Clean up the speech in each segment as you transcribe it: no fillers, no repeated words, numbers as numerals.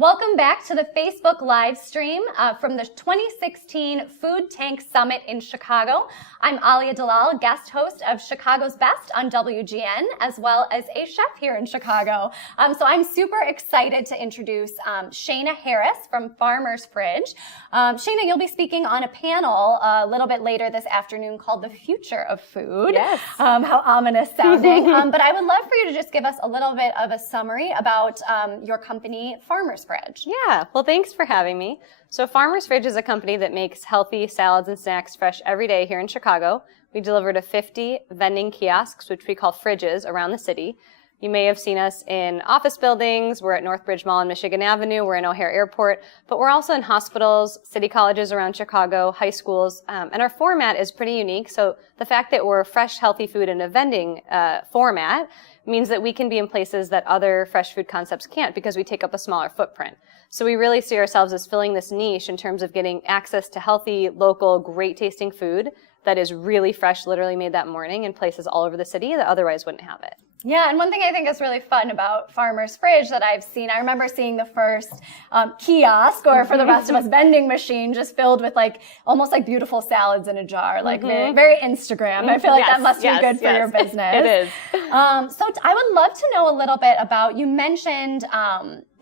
Welcome back to the Facebook live stream from the 2016 Food Tank Summit in Chicago. I'm Alia Dalal, guest host of Chicago's Best on WGN, as well as a chef here in Chicago. So I'm super excited to introduce Shayna Harris from Farmer's Fridge. Shayna, you'll be speaking on a panel a little bit later this afternoon called The Future of Food. Yes. How ominous sounding. But I would love for you to just give us a little bit of a summary about your company, Farmer's Fridge. Yeah, well, thanks for having me. So Farmer's Fridge is a company that makes healthy salads and snacks fresh every day here in Chicago. We deliver to 50 vending kiosks, which we call fridges, around the city. You may have seen us in office buildings. We're at Northbridge Mall and Michigan Avenue. We're in O'Hare Airport. But we're also in hospitals, city colleges around Chicago, high schools. And our format is pretty unique. So the fact that we're fresh, healthy food in a vending format means that we can be in places that other fresh food concepts can't because we take up a smaller footprint. So we really see ourselves as filling this niche in terms of getting access to healthy, local, great tasting food that is really fresh, literally made that morning in places all over the city that otherwise wouldn't have it. Yeah, and one thing I think is really fun about Farmer's Fridge that I've seen, I remember seeing the first kiosk, or for the rest of us, vending machine, just filled with almost like beautiful salads in a jar, very, very Instagram. I feel like that must be good for your business. It is. So I would love to know a little bit about, you mentioned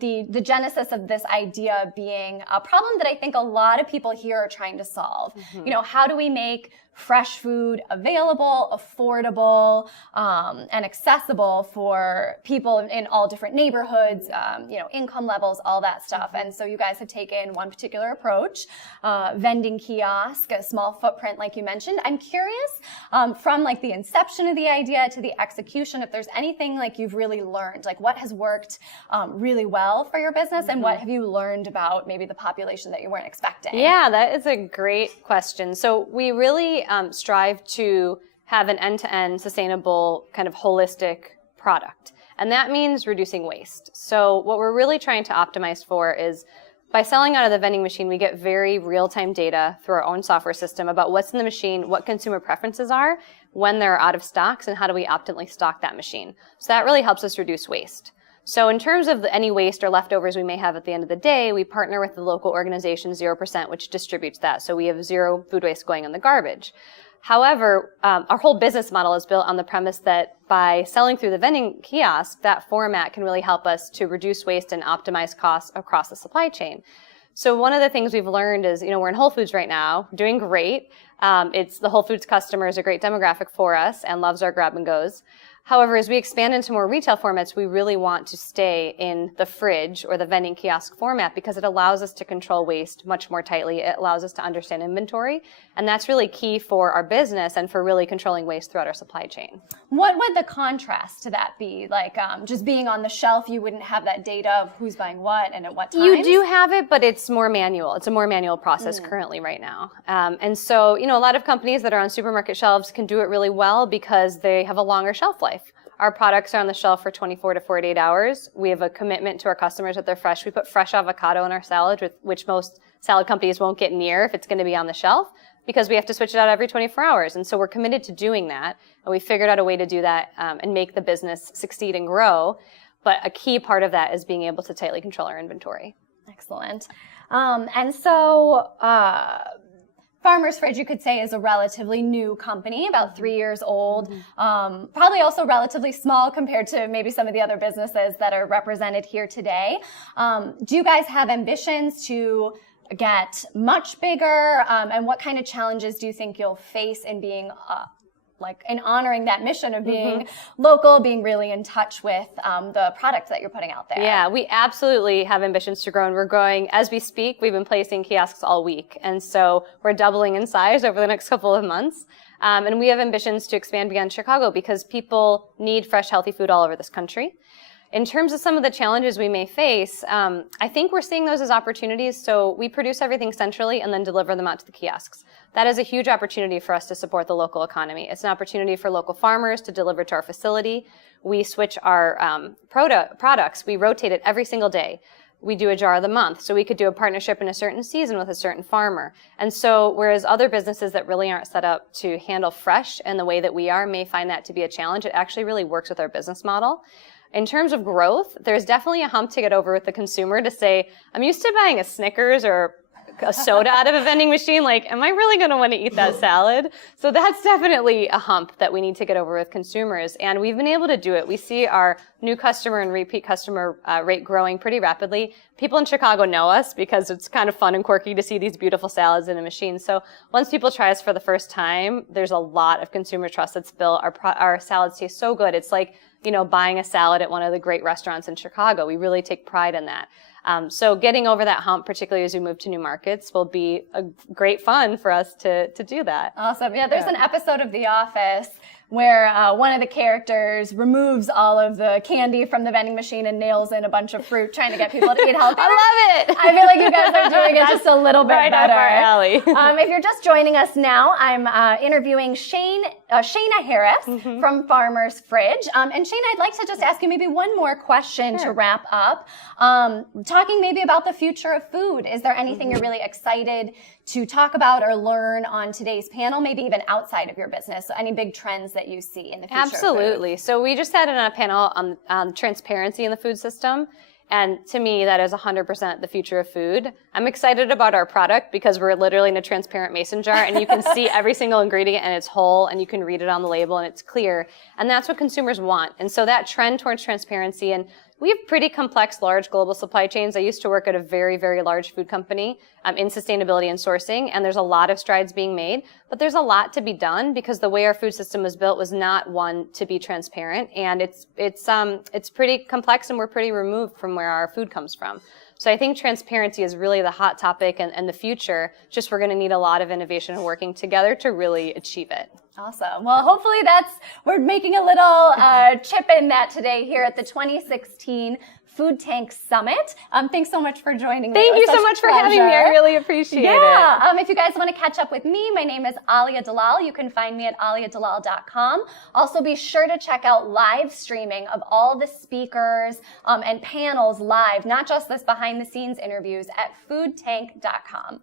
the genesis of this idea being a problem that I think a lot of people here are trying to solve. You know, how do we make fresh food available, affordable, and accessible for people in all different neighborhoods, income levels, all that stuff. And so you guys have taken one particular approach, vending kiosk, a small footprint, like you mentioned. I'm curious, from the inception of the idea to the execution, if there's anything you've really learned, what has worked really well for your business, and what have you learned about maybe the population that you weren't expecting? Yeah, that is a great question. So we really strive to have an end-to-end sustainable kind of holistic product. And that means reducing waste. So what we're really trying to optimize for is by selling out of the vending machine, we get very real-time data through our own software system about what's in the machine, what consumer preferences are, when they're out of stocks, and how do we optimally stock that machine. So that really helps us reduce waste. So in terms of any waste or leftovers we may have at the end of the day, we partner with the local organization 0%, which distributes that. So we have zero food waste going in the garbage. However, our whole business model is built on the premise that by selling through the vending kiosk, that format can really help us to reduce waste and optimize costs across the supply chain. So one of the things we've learned is, we're in Whole Foods right now, doing great. It's the Whole Foods customer is a great demographic for us and loves our grab and goes. However, as we expand into more retail formats, we really want to stay in the fridge or the vending kiosk format because it allows us to control waste much more tightly. It allows us to understand inventory, and that's really key for our business and for really controlling waste throughout our supply chain. What would the contrast to that be? Just being on the shelf, you wouldn't have that data of who's buying what and at what times? You do have it, but it's more manual. It's a more manual process currently right now. And so, a lot of companies that are on supermarket shelves can do it really well because they have a longer shelf life. Our products are on the shelf for 24 to 48 hours. We have a commitment to our customers that they're fresh. We put fresh avocado in our salad, which most salad companies won't get near if it's going to be on the shelf, because we have to switch it out every 24 hours. And so we're committed to doing that. And we figured out a way to do that and make the business succeed and grow. But a key part of that is being able to tightly control our inventory. Excellent. And so Farmer's Fridge, you could say, is a relatively new company, about 3 years old, probably also relatively small compared to maybe some of the other businesses that are represented here today. Do you guys have ambitions to get much bigger? And what kind of challenges do you think you'll face in being in honoring that mission of being local, being really in touch with the product that you're putting out there? Yeah, we absolutely have ambitions to grow, and we're growing as we speak. We've been placing kiosks all week, and so we're doubling in size over the next couple of months. And we have ambitions to expand beyond Chicago because people need fresh, healthy food all over this country. In terms of some of the challenges we may face, I think we're seeing those as opportunities. So we produce everything centrally and then deliver them out to the kiosks. That is a huge opportunity for us to support the local economy. It's an opportunity for local farmers to deliver to our facility. We switch our products. We rotate it every single day. We do a jar of the month. So we could do a partnership in a certain season with a certain farmer. And so whereas other businesses that really aren't set up to handle fresh in the way that we are may find that to be a challenge, it actually really works with our business model. in terms of growth, there's definitely a hump to get over with the consumer to say, I'm used to buying a Snickers or a soda out of a vending machine. Like, am I really going to want to eat that salad? So that's definitely a hump that we need to get over with consumers. And we've been able to do it. We see our new customer and repeat customer rate growing pretty rapidly. People in Chicago know us because it's kind of fun and quirky to see these beautiful salads in a machine. So once people try us for the first time, there's a lot of consumer trust that's built. Our salads taste so good. It's like, buying a salad at one of the great restaurants in Chicago. We really take pride in that. So getting over that hump, particularly as we move to new markets, will be a great fun for us to do that. Awesome. Yeah, there's an episode of The Office where one of the characters removes all of the candy from the vending machine and nails in a bunch of fruit, trying to get people to eat healthy. I love it. I feel like you guys are doing it just a little bit right better. Up our alley. If you're just joining us now, I'm interviewing Shayna Harris from Farmer's Fridge. And Shayna, I'd like to just ask you maybe one more question to wrap up. Talking maybe about the future of food. Is there anything you're really excited to talk about or learn on today's panel, maybe even outside of your business? So any big trends that you see in the future? Absolutely. So we just had a panel on transparency in the food system. And to me, that is 100% the future of food. I'm excited about our product because we're literally in a transparent mason jar and you can see every single ingredient and it's whole and you can read it on the label and it's clear. And that's what consumers want. And so that trend towards transparency, and we have pretty complex, large global supply chains. I used to work at a very, very large food company in sustainability and sourcing, and there's a lot of strides being made. But there's a lot to be done because the way our food system was built was not one to be transparent, and it's pretty complex, and we're pretty removed from where our food comes from. So I think transparency is really the hot topic and the future. Just we're going to need a lot of innovation and working together to really achieve it. Awesome. Well, hopefully we're making a little chip in that today here at the 2016 Food Tank Summit. Thanks so much for joining me. Thank you so much for having me. I really appreciate it. Yeah. If you guys want to catch up with me, my name is Alia Dalal. You can find me at aliadalal.com. Also, be sure to check out live streaming of all the speakers and panels live, not just this behind the scenes interviews, at foodtank.com.